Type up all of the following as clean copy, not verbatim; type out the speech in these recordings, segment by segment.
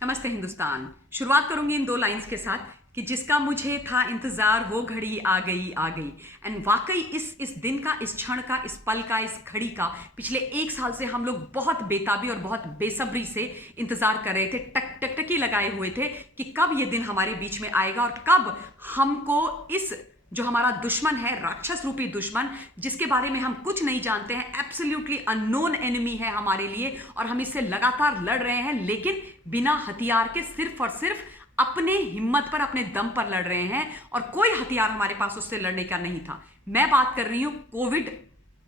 नमस्ते हिंदुस्तान। शुरुआत करूंगी इन दो लाइंस के साथ कि जिसका मुझे था इंतजार वो घड़ी आ गई आ गई। एंड वाकई इस दिन का, इस क्षण का, इस पल का, इस घड़ी का पिछले एक साल से हम लोग बहुत बेताबी और बहुत बेसब्री से इंतजार कर रहे थे, टकटकी लगाए हुए थे कि कब ये दिन हमारे बीच में आएगा और कब हमको इस जो हमारा दुश्मन है, राक्षस रूपी दुश्मन, जिसके बारे में हम कुछ नहीं जानते हैं, एब्सोल्युटली अननोन एनिमी है हमारे लिए और हम इससे लगातार लड़ रहे हैं, लेकिन बिना हथियार के, सिर्फ और सिर्फ अपने हिम्मत पर, अपने दम पर लड़ रहे हैं और कोई हथियार हमारे पास उससे लड़ने का नहीं था। मैं बात कर रही हूं कोविड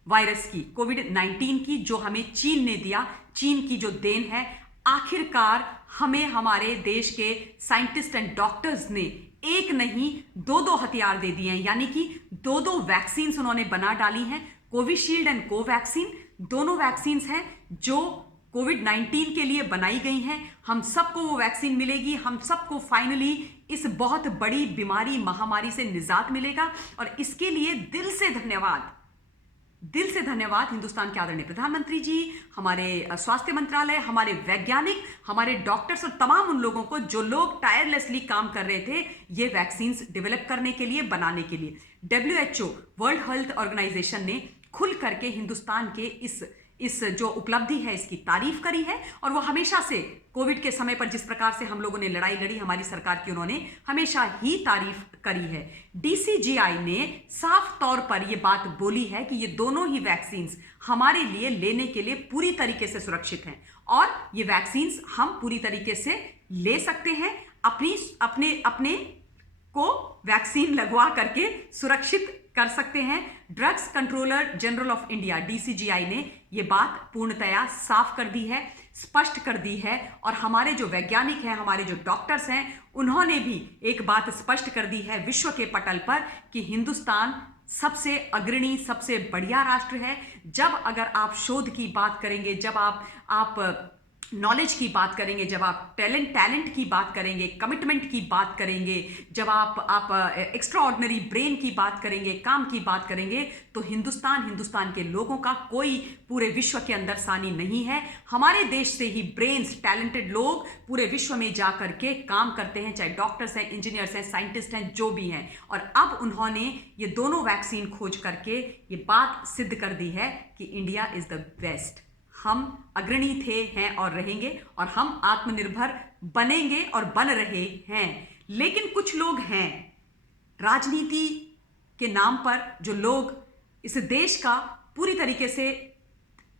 वायरस की, कोविड-19 की, जो हमें चीन ने दिया, चीन की जो देन है। आखिरकार हमें हमारे देश के साइंटिस्ट एंड डॉक्टर्स ने एक नहीं दो हथियार दे दिए हैं, यानी कि दो वैक्सीन उन्होंने बना डाली हैं। कोविशील्ड एंड कोवैक्सीन दोनों वैक्सीन हैं जो कोविड-19 के लिए बनाई गई हैं। हम सबको वो वैक्सीन मिलेगी, हम सबको फाइनली इस बहुत बड़ी बीमारी, महामारी से निजात मिलेगा और इसके लिए दिल से धन्यवाद हिंदुस्तान के आदरणीय प्रधानमंत्री जी, हमारे स्वास्थ्य मंत्रालय, हमारे वैज्ञानिक, हमारे डॉक्टर्स और तमाम उन लोगों को जो लोग टायरलेसली काम कर रहे थे ये वैक्सीन डेवलप करने के लिए, बनाने के लिए। WHO, वर्ल्ड हेल्थ ऑर्गेनाइजेशन ने खुल करके हिंदुस्तान के इस जो उपलब्धि है इसकी तारीफ करी है और वो हमेशा से कोविड के समय पर जिस प्रकार से हम लोगों ने लड़ाई लड़ी, हमारी सरकार की, उन्होंने हमेशा ही तारीफ करी है। DCGI ने साफ तौर पर यह बात बोली है कि ये दोनों ही वैक्सीन हमारे लिए लेने के लिए पूरी तरीके से सुरक्षित हैं और ये वैक्सीन हम पूरी तरीके से ले सकते हैं, अपने को वैक्सीन लगवा करके सुरक्षित कर सकते हैं। Drugs controller general of India DCGI ने यह बात पूर्णतया साफ कर दी है, स्पष्ट कर दी है और हमारे जो वैज्ञानिक हैं, हमारे जो डॉक्टर्स हैं, उन्होंने भी एक बात स्पष्ट कर दी है विश्व के पटल पर कि हिंदुस्तान सबसे अग्रणी, सबसे बढ़िया राष्ट्र है। जब अगर आप शोध की बात करेंगे, जब आप नॉलेज की बात करेंगे, जब आप टैलेंट की बात करेंगे, कमिटमेंट की बात करेंगे, जब आप एक्स्ट्रा ऑर्डिनरी ब्रेन की बात करेंगे, काम की बात करेंगे, तो हिंदुस्तान के लोगों का कोई पूरे विश्व के अंदर सानी नहीं है। हमारे देश से ही ब्रेन्स, टैलेंटेड लोग पूरे विश्व में जा करके काम करते हैं, चाहे डॉक्टर्स हैं, इंजीनियर्स हैं, साइंटिस्ट हैं, जो भी हैं। और अब उन्होंने ये दोनों वैक्सीन खोज करके ये बात सिद्ध कर दी है कि इंडिया इज द बेस्ट। हम अग्रणी थे, हैं और रहेंगे और हम आत्मनिर्भर बनेंगे और बन रहे हैं। लेकिन कुछ लोग हैं राजनीति के नाम पर, जो लोग इस देश का पूरी तरीके से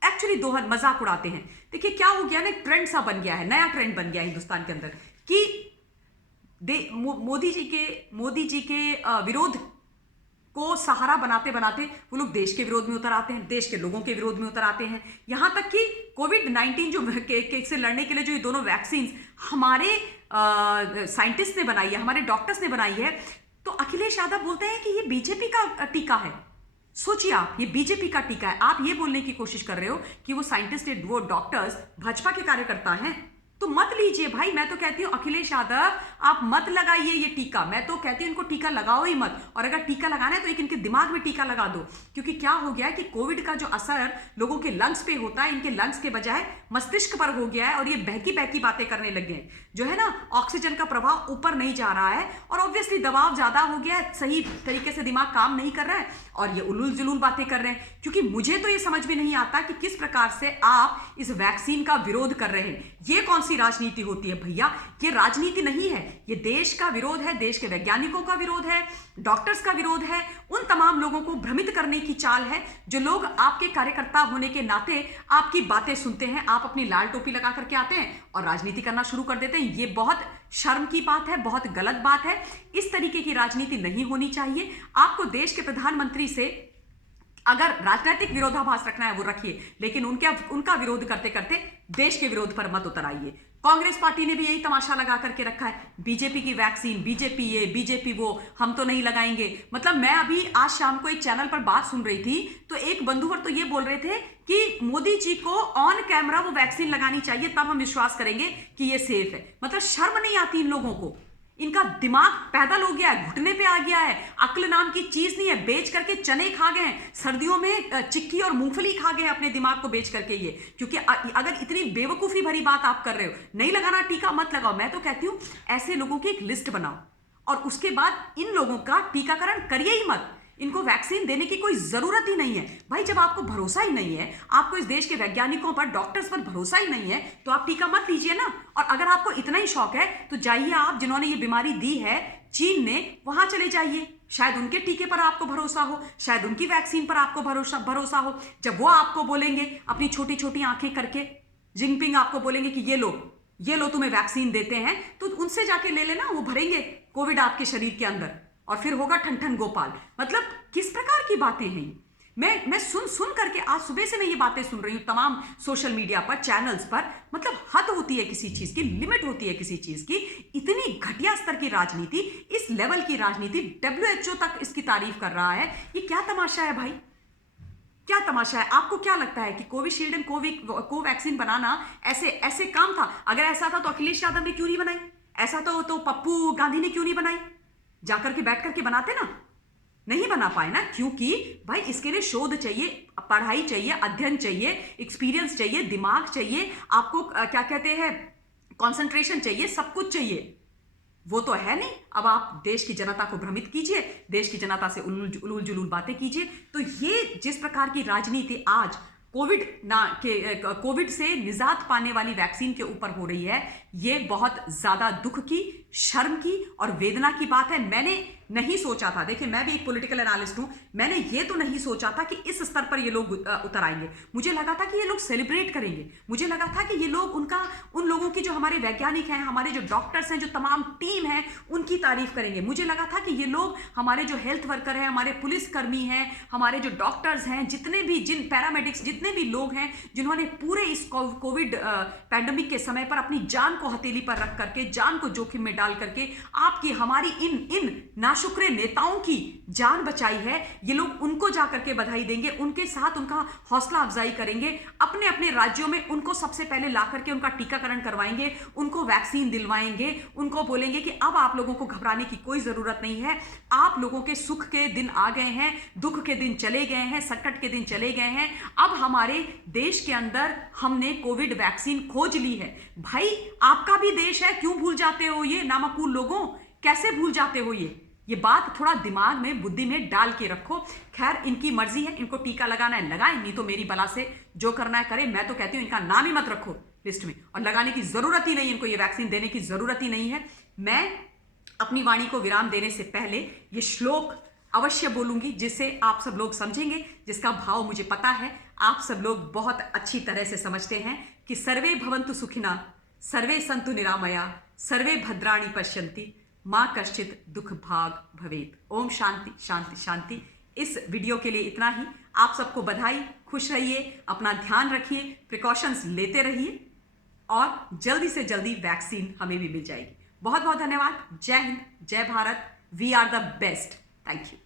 एक्चुअली दोहन मजाक उड़ाते हैं। देखिए क्या हो गया ना, एक ट्रेंड सा बन गया है, नया ट्रेंड बन गया है हिंदुस्तान के अंदर कि मोदी जी के विरोध को सहारा बनाते बनाते वो लोग देश के विरोध में उतर आते हैं, देश के लोगों के विरोध में उतर आते हैं। यहां तक कि कोविड-19 जो से लड़ने के लिए जो ये दोनों वैक्सीन हमारे साइंटिस्ट ने बनाई है, हमारे डॉक्टर्स ने बनाई है, तो अखिलेश यादव बोलते हैं कि ये बीजेपी का टीका है। सोचिए आप, ये बीजेपी का टीका है। आप ये बोलने की कोशिश कर रहे हो कि वो साइंटिस्ट, वो डॉक्टर्स भाजपा के कार्यकर्ता हैं, तो मत लीजिए भाई। मैं तो कहती हूं अखिलेश यादव, आप मत लगाइए ये टीका। मैं तो कहती हूं इनको टीका लगाओ ही मत, और अगर टीका लगाना है तो एक इनके दिमाग में टीका लगा दो। क्योंकि क्या हो गया है कि कोविड का जो असर लोगों के लंग्स पे होता है, इनके लंग्स के बजाय मस्तिष्क पर हो गया है और ये बहकी बहकी बातें करने लग गए, जो है ना, ऑक्सीजन का प्रभाव ऊपर नहीं जा रहा है और ऑब्वियसली दबाव ज्यादा हो गया है, सही तरीके से दिमाग काम नहीं कर रहा है और ये उलूल जुलूल बातें कर रहे हैं। क्योंकि मुझे तो ये समझ में नहीं आता कि किस प्रकार से आप इस वैक्सीन का विरोध कर रहे हैं। ये कौन सी राजनीति होती है भैया? ये राजनीति नहीं है, ये देश का विरोध है, देश के वैज्ञानिकों का विरोध है, डॉक्टर्स का विरोध है, उन तमाम लोगों को भ्रमित करने की चाल है जो लोग आपके कार्यकर्ता होने के नाते आपकी बातें सुनते हैं, आप अपनी लाल टोपी लगा करके आते हैं और राजनीति करना शुरू कर देते हैं। ये बहुत शर्म की बात है, बहुत गलत बात है। इस तरीके की राजनीति नहीं होनी चाहिए। आपको देश के प्रधानमंत्री से अगर राजनीतिक विरोधाभास रखना है वो रखिए, लेकिन उनका विरोध करते करते देश के विरोध पर मत उतर आइए। कांग्रेस पार्टी ने भी यही तमाशा लगा करके रखा है, बीजेपी की वैक्सीन, बीजेपी ये, बीजेपी वो, हम तो नहीं लगाएंगे। मतलब मैं अभी आज शाम को एक चैनल पर बात सुन रही थी, तो एक बंधुवर तो ये बोल रहे थे कि मोदी जी को ऑन कैमरा वो वैक्सीन लगानी चाहिए, तब हम विश्वास करेंगे कि ये सेफ है। मतलब शर्म नहीं आती इन लोगों को। इनका दिमाग पैदल हो गया है, घुटने पे आ गया है, अक्ल नाम की चीज नहीं है, बेच करके चने खा गए हैं, सर्दियों में चिक्की और मूंगफली खा गए हैं अपने दिमाग को बेच करके ये। क्योंकि अगर इतनी बेवकूफी भरी बात आप कर रहे हो, नहीं लगाना टीका मत लगाओ। मैं तो कहती हूं ऐसे लोगों की एक लिस्ट बनाओ और उसके बाद इन लोगों का टीकाकरण करिए ही मत। इनको वैक्सीन देने की कोई जरूरत ही नहीं है भाई। जब आपको भरोसा ही नहीं है, आपको इस देश के वैज्ञानिकों पर, डॉक्टर्स पर भरोसा ही नहीं है, तो आप टीका मत लीजिए ना। और अगर आपको इतना ही शौक है तो जाइए आप, जिन्होंने ये बीमारी दी है चीन ने, वहां चले जाइए। शायद उनके टीके पर आपको भरोसा हो, शायद उनकी वैक्सीन पर आपको भरोसा हो। जब वो आपको बोलेंगे अपनी छोटी छोटी आंखें करके, जिनपिंग आपको बोलेंगे कि ये लो तुम्हें वैक्सीन देते हैं, तो उनसे जाके ले लेना। वो भरेंगे कोविड आपके शरीर के अंदर और फिर होगा ठन ठन गोपाल। मतलब किस प्रकार की बातें हैं। मैं सुन करके आज सुबह से मैं ये बातें सुन रही हूं तमाम सोशल मीडिया पर, चैनल्स पर। मतलब हद होती है किसी चीज की, लिमिट होती है किसी चीज की। इतनी घटिया स्तर की राजनीति, इस लेवल की राजनीति, WHO तक इसकी तारीफ कर रहा है। ये क्या तमाशा है भाई, क्या तमाशा है? आपको क्या लगता है कि कोविशील्ड एंड कोवैक्सीन बनाना ऐसे काम था? अगर ऐसा था तो अखिलेश यादव ने क्यों नहीं बनाई? ऐसा तो पप्पू गांधी ने क्यों नहीं बनाई? जाकर के बैठ करके बनाते ना। नहीं बना पाए ना, क्योंकि भाई इसके लिए शोध चाहिए, पढ़ाई चाहिए, अध्ययन चाहिए, एक्सपीरियंस चाहिए, दिमाग चाहिए, आपको क्या कहते हैं, कंसंट्रेशन चाहिए, सब कुछ चाहिए। वो तो है नहीं। अब आप देश की जनता को भ्रमित कीजिए, देश की जनता से उलूल जुलूल बातें कीजिए। तो ये जिस प्रकार की राजनीति आज कोविड से निजात पाने वाली वैक्सीन के ऊपर हो रही है, ये बहुत ज्यादा दुख की, शर्म की और वेदना की बात है। मैंने नहीं सोचा था, देखिए मैं भी एक पॉलिटिकल एनालिस्ट हूं, मैंने ये तो नहीं सोचा था कि इस स्तर पर ये लोग उतर आएंगे। मुझे लगा था कि ये लोग सेलिब्रेट करेंगे, मुझे लगा था कि ये लोग उन लोगों की, जो हमारे वैज्ञानिक हैं, हमारे जो डॉक्टर्स हैं, जो तमाम टीम है, उनकी तारीफ करेंगे। मुझे लगा था कि ये लोग, हमारे जो हेल्थ वर्कर हैं, हमारे पुलिसकर्मी हैं, हमारे जो डॉक्टर्स हैं, जिन पैरामेडिक्स, जितने भी लोग हैं जिन्होंने पूरे इस कोविड पैंडेमिक के समय पर अपनी जान को हथेली पर रख करके, जान को जोखिम में डाल करके आपकी, हमारी इन नाशुक्रे नेताओं की जान बचाई है, ये लोग उनको जाकर के बधाई देंगे, उनके साथ उनका हौसला अफजाई करेंगे, अपने अपने राज्यों में उनको सबसे पहले ला करके उनका टीकाकरण करवाएंगे, उनको वैक्सीन दिलवाएंगे, उनको बोलेंगे कि अब आप लोगों को घबराने की कोई जरूरत नहीं है, आप लोगों के सुख के दिन आ गए हैं, दुख के दिन चले गए हैं, संकट के दिन चले गए हैं। अब हमारे देश के अंदर हमने कोविड वैक्सीन खोज ली है। भाई आपका भी देश है, क्यों भूल जाते हो? ये नामकूल लोगों, कैसे भूल जाते हो? ये बात थोड़ा दिमाग में, बुद्धि में डाल के रखो। खैर इनकी मर्जी है, इनको टीका लगाना है लगाए, नहीं तो मेरी बला से जो करना है करे। मैं तो कहती हूं इनका नाम ही मत रखो लिस्ट में, और लगाने की जरूरत ही नहीं, इनको ये वैक्सीन देने की जरूरत ही नहीं है। मैं अपनी वाणी को विराम देने से पहले ये श्लोक अवश्य बोलूंगी, जिससे आप सब लोग समझेंगे, जिसका भाव मुझे पता है आप सब लोग बहुत अच्छी तरह से समझते हैं कि सर्वे भवन्तु सुखिना, सर्वे सन्तु निरामया, सर्वे भद्राणि पश्यन्ति, मां कश्चित दुख भाग भवेत। ओम शांति शांति शांति। इस वीडियो के लिए इतना ही। आप सबको बधाई, खुश रहिए, अपना ध्यान रखिए, प्रिकॉशंस लेते रहिए और जल्दी से जल्दी वैक्सीन हमें भी मिल जाएगी। बहुत बहुत धन्यवाद। जय हिंद, जय Bharat. We are the best. Thank you.